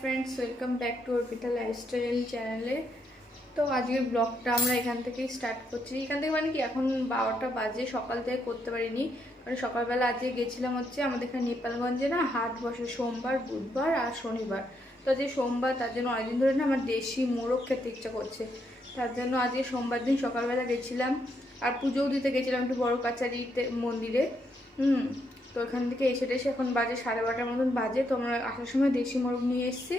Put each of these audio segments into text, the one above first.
Friends welcome back to Arpita lifestyle চ্যানেলে তো আজকের ব্লগটা আমরা এখান থেকেই স্টার্ট করছি। এখান থেকে মানে কি, এখন বারোটা বাজে, সকাল থেকে করতে পারিনি। কারণ সকালবেলা আজকে গেছিলাম হচ্ছে আমাদের এখানে নেপালগঞ্জে না, হাট বসে, সোমবার, বুধবার আর শনিবার। তো আজকে সোমবার, তার জন্য অনেকদিন ধরে না আমার দেশি মোরগ খেতে ইচ্ছা করছে। তার জন্য আজকে সোমবার দিন সকালবেলা গেছিলাম। আর পুজোও দিতে গেছিলাম একটু বড় কাছারিতে মন্দিরে। তো ওখান থেকে এসে টেসে এখন বাজে সাড়ে বারোটার মতন বাজে, তো আমরা আসার সময় দেশি মোরগ নিয়ে এসেছি।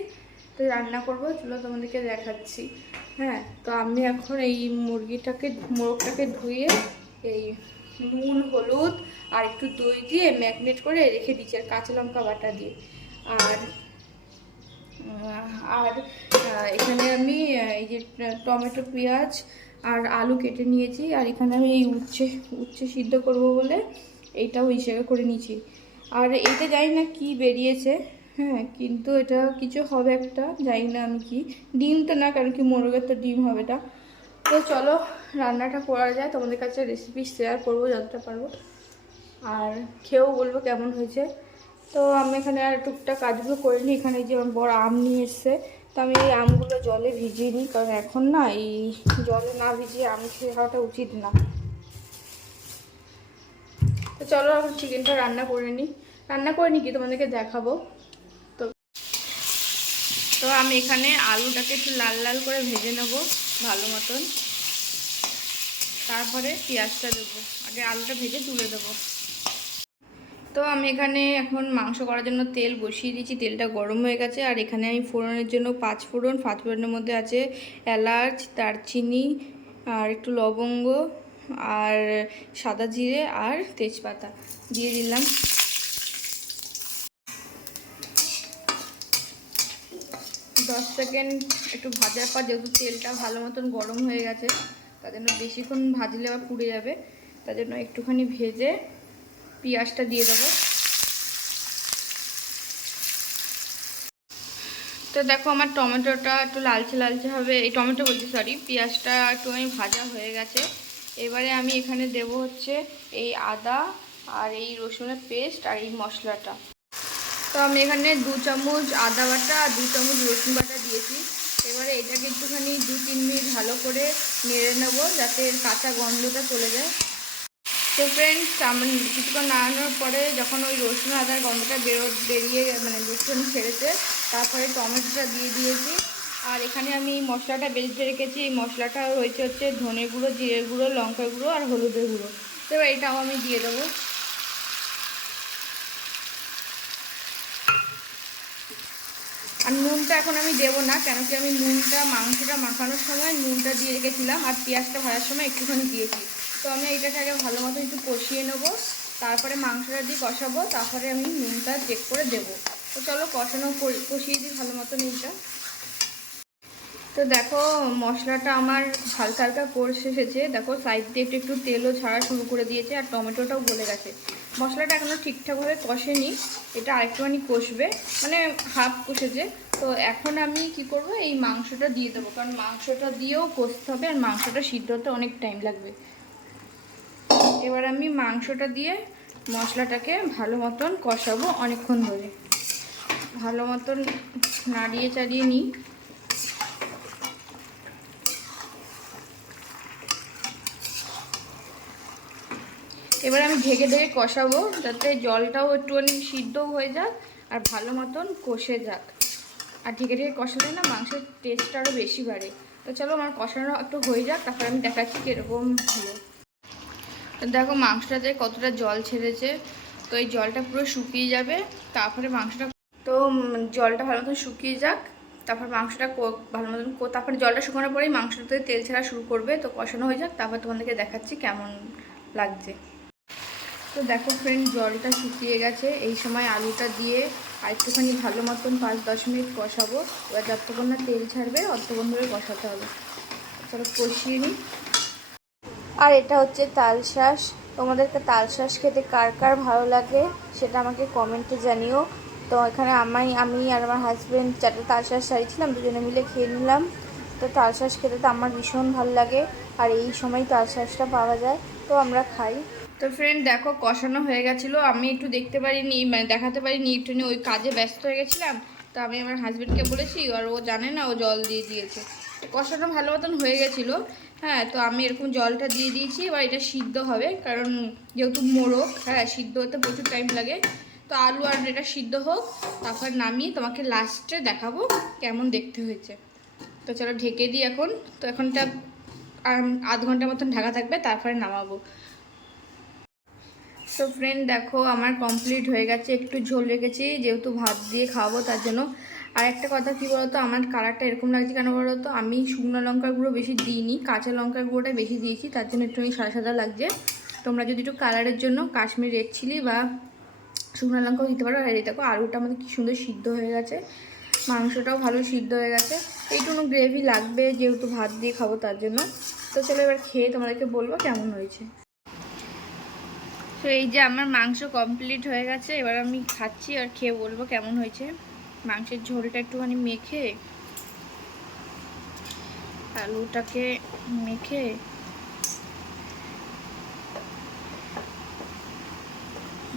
তো রান্না করব, চলো তোমাদেরকে দেখাচ্ছি। হ্যাঁ তো আমি এখন এই মুরগিটাকে, মোরগটাকে ধুয়ে এই নুন, হলুদ আর একটু দই দিয়ে ম্যাগনেট করে রেখে দিচ্ছি, আর কাঁচা লঙ্কা বাটা দিয়ে। আর আর এখানে আমি এই যে, টমেটো, পেঁয়াজ আর আলু কেটে নিয়েছি, আর এখানে আমি এই উচ্ছে উচ্ছে সিদ্ধ করব বলে এইটাও হিসেবে করে নিয়েছি। আর এইটা জানি না কি বেরিয়েছে হ্যাঁ কিন্তু এটা কিছু হবে একটা, জানি না আমি কি। ডিম তো না, কারণ কি মোরগের তো ডিম হবে এটা। তো চলো, রান্নাটা করা যায়, তোমাদের কাছে রেসিপি শেয়ার করব যতটা পারব। আর খেয়েও বলব কেমন হয়েছে। তো আমি এখানে আর টুকটাক কাজগুলো করে নিই এখানে যে আমার বড় আম নিয়ে এসছে। তো আমি এই আমগুলো জলে ভিজিয়ে নিই, কারণ এখন না এই জলে না ভিজিয়ে আম খেয়ে খাওয়াটা উচিত না। তো চলো এখন চিকেনটা রান্না করে নিই। রান্না করে নিই কি তোমাদেরকে দেখাবো। তো তো আমি এখানে আলুটাকে একটু লাল লাল করে ভেজে নেব ভালো মতন। তারপরে পেঁয়াজটা দেবো। আগে আলুটা ভেজে তুলে দেবো। তো আমি এখানে এখন মাংস করার জন্য তেল বসিয়ে দিয়েছি। তেলটা গরম হয়ে গেছে। আর এখানে আমি ফোড়নের জন্য পাঁচ ফোড়ন। পাঁচ ফোড়নের মধ্যে আছে এলাচ, দারচিনি আর একটু লবঙ্গ আর সাদা জিরে আর তেজপাতা দিয়ে দিলাম। দশ সেকেন্ড একটু ভাজার পর যেহেতু তেলটা ভালো মতন গরম হয়ে গেছে, তার জন্য বেশিক্ষণ ভাজলে আবার পুড়ে যাবে। তার জন্য একটুখানি ভেজে পেঁয়াজটা দিয়ে দেবো। তো দেখো আমার টমেটোটা একটু লালচে লালচে হবে। এই টমেটো বলছি সরি পেঁয়াজটা একটু ভাজা হয়ে গেছে। এবারে আমি এখানে দেব হচ্ছে এই আদা আর এই রসুনের পেস্ট আর এই মশলাটা। তো আমি এখানে দু চামচ আদা বাটা আর দু চামচ রসুন বাটা দিয়েছি। এবারে এটাকে একটুখানি দু তিন মিনিট ভালো করে নেড়ে নেব যাতে এর কাঁচা গন্ধটা চলে যায়। তো ফ্রেন্ডস আমার কিছুক্ষণ নাড়ানোর পরে যখন ওই রসুন আদার গন্ধটা বেরো, বেরিয়ে মানে রসুন ছেড়েছে, তারপরে টমেটোটা দিয়ে দিয়েছি। আর এখানে আমি মশলাটা বেজে রেখেছি। এই মশলাটা রয়েছে হচ্ছে ধনে গুঁড়ো, জিরে গুঁড়ো লঙ্কা গুঁড়ো আর হলুদের গুঁড়ো। তো এবার এটাও আমি দিয়ে দেবো। আর নুনটা এখন আমি দেবো না, কেন কি আমি নুনটা, মাংসটা মাখানোর সময় নুনটা দিয়ে রেখেছিলাম আর পেঁয়াজটা ভাজার সময় একটুখানি দিয়েছি। তো আমি এইটাকে আগে ভালো মতো একটু কষিয়ে নেব, তারপরে মাংসটা দিয়ে কষাবো, তারপরে আমি নুনটা চেক করে দেবো। তো চলো কষানো কষিয়ে দিই ভালো মতো নুনটা। তো দেখো, মশলাটা আমার হালকা হালকা কষে এসেছে। দেখো সাইড দিয়ে একটু একটু তেলও ছাড়া শুরু করে দিয়েছে আর টমেটোটাও গলে গেছে। মশলাটা এখনও ঠিকঠাকভাবে কষেনি, এটা আরেকটুখানি কষবে। মানে হাফ কষেছে। তো এখন আমি কি করব, এই মাংসটা দিয়ে দেবো। কারণ মাংসটা দিয়েও কষতে হবে আর মাংসটা সিদ্ধ হতে অনেক টাইম লাগবে। এবার আমি মাংসটা দিয়ে মশলাটাকে ভালো মতন কষাবো অনেকক্ষণ ধরে। ভালো মতন নাড়িয়ে চাড়িয়ে নিই। এবার আমি ঢেকে ঢেকে কষাবো যাতে জলটাও একটুখানি সিদ্ধও হয়ে যাক আর ভালো মতন কষে যাক। আর ঢেকে ঢেকে কষালে না মাংসের টেস্টটা আরও বেশি বাড়ে। তো চলো আমার কষানো একটু হয়ে যাক, তারপরে আমি দেখাচ্ছি কীরকম হলো। দেখো মাংসটাতে কতটা জল ছেড়েছে, তো এই জলটা পুরো শুকিয়ে যাবে, তারপরে মাংসটা তো জলটা ভালো মতন শুকিয়ে যাক, তারপর মাংসটা ভালো মতন তারপরে জলটা শুকানোর পরেই মাংসটাতে তেল ছাড়া শুরু করবে, তো কষানো হয়ে যাক, তারপর তোমাদেরকে দেখাচ্ছি কেমন লাগছে। তো দেখো ফ্রেন্ড জলটা শুকিয়ে গেছে। এই সময় আলুটা দিয়ে আর একটুখানি ভালো মতন পাঁচ, দশ মিনিট কষাবো। এবার যতক্ষণ না তেল ছাড়বে, অতক্ষণ ধরে কষাতে হবে। চলো কষিয়ে নিই। আর এটা হচ্ছে তালশাঁস তোমাদেরকে তালশাঁস খেতে কার কার ভালো লাগে সেটা আমাকে কমেন্টে জানিও। তো এখানে আমি আমি আর আমার হাজব্যান্ড চারটে তালশাঁস সারিয়েছিলাম, দুজনে মিলে খেয়ে নিলাম। তো তালশাঁস খেতে তো আমার ভীষণ ভালো লাগে। আর এই সময় তালশাঁসটা পাওয়া যায়। তো আমরা খাই। তো ফ্রেন্ড দেখো, কষানো হয়ে গেছিল। আমি একটু দেখতে পারিনি মানে দেখাতে পারিনি একটু ওই কাজে ব্যস্ত হয়ে গেছিলাম। তো আমি আমার হাজবেন্ডকে বলেছি, আর ও জানে না, ও জল দিয়ে দিয়েছে। কষানো ভালো মতন হয়ে গেছিল। হ্যাঁ তো আমি এরকম জলটা দিয়ে দিয়েছি, এবার এটা সিদ্ধ হবে, কারণ যেহেতু মোরগ হ্যাঁ সিদ্ধ হতে প্রচুর টাইম লাগে। তো আলু আর এটা সিদ্ধ হোক, তারপর নামিয়ে তোমাকে লাস্টে দেখাবো কেমন দেখতে হয়েছে। তো চলো ঢেকে দিই এখন। তো এখনটা আধ ঘণ্টার মতন ঢাকা থাকবে, তারপরে নামাবো। তো ফ্রেন্ড দেখো, আমার কমপ্লিট হয়ে গেছে, একটু ঝোল রেখেছি, যেহেতু ভাত দিয়ে খাওয়াবো তার জন্য। আর একটা কথা, কী বলতো, আমার কালারটা এরকম লাগছে কেন বলতো, আমি শুকনো লঙ্কার গুঁড়ো বেশি দিইনি, কাঁচা লঙ্কার গুঁড়োটা বেশি দিয়েছি, তার জন্য একটু সাদা সাদা লাগছে। তোমরা যদি একটু কালারের জন্য কাশ্মীর রেড চিলি বা শুকনো লঙ্কাও দিতে পারো, আর এই দেখো, আলুটা আমাদের কী সুন্দর সিদ্ধ হয়ে গেছে, মাংসটাও ভালো সিদ্ধ হয়ে গেছে, এইটুকু গ্রেভি লাগবে, যেহেতু ভাত দিয়ে খাব তার জন্য। তো চলো এবার খেয়ে তোমাদেরকে বলব কেমন হয়েছে। তো এই যে আমার মাংস কমপ্লিট হয়ে গেছে, এবার আমি খাচ্ছি আর খেয়ে বলব কেমন হয়েছে। মাংসের ঝোলটা একটুখানি মেখে, আলুটাকে মেখে,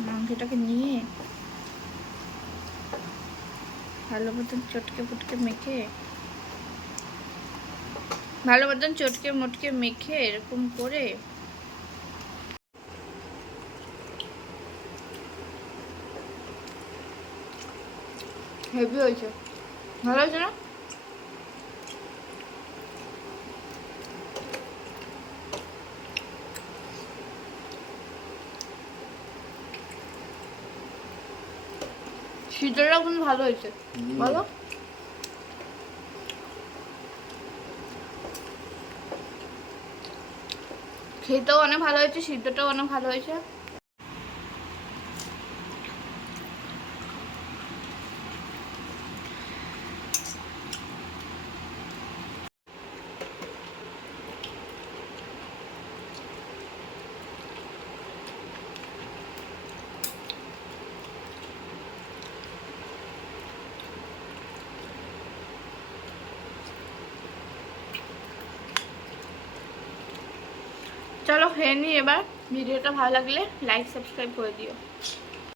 মাংসটাকে নিয়ে ভালো মতন চটকে ফুটকে মেখে, ভালো মতন চটকে মটকে মেখে এরকম করে হেভি হয়েছে। ভালো হয়েছে না? শীতলটাও কিন্তু ভালো হয়েছে। বলো খেতেও অনেক ভালো হয়েছে সিদ্ধটাও অনেক ভালো হয়েছে। চলো খেয়ে নিই এবার। ভিডিওটা ভালো লাগলে লাইক সাবস্ক্রাইব করে দিও।